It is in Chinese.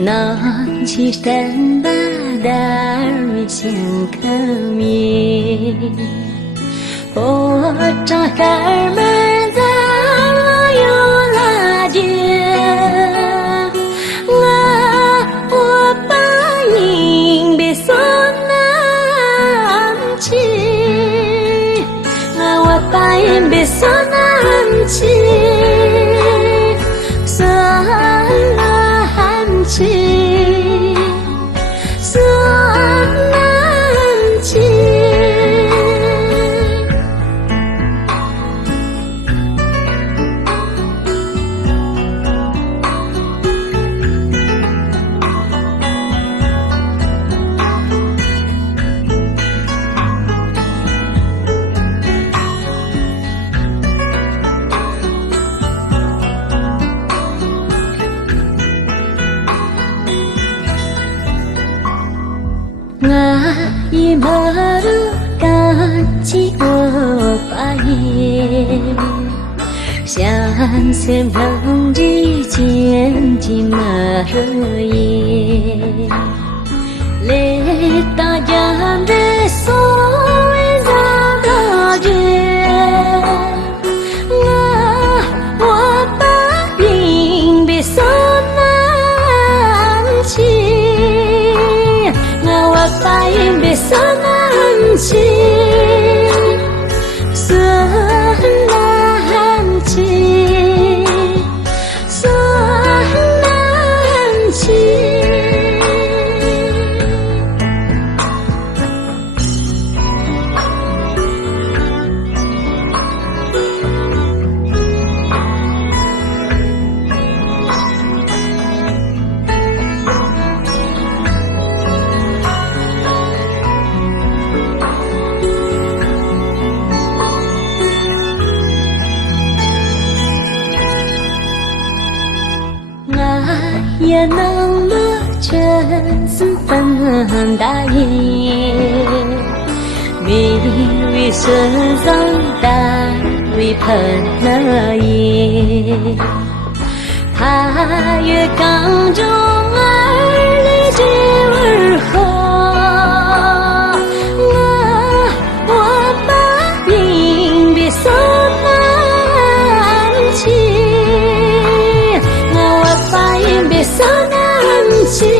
Nanti dan badar kami Oh cakar berzama yola dia Nga wapaing besonam chi Nga wapaing besonam chi Salahan chi Ngai baru kaci opai Xian xian hang ji jian ji ma ye Le ta yan de so we za da ye Nga wa ba yin be so nan chi Wapain besanan chi Salahan chi Salahan chi也能了真是分大业，为为身上大为喷了耶，他也刚中儿里结儿后，我把命别送难起。别伤难起。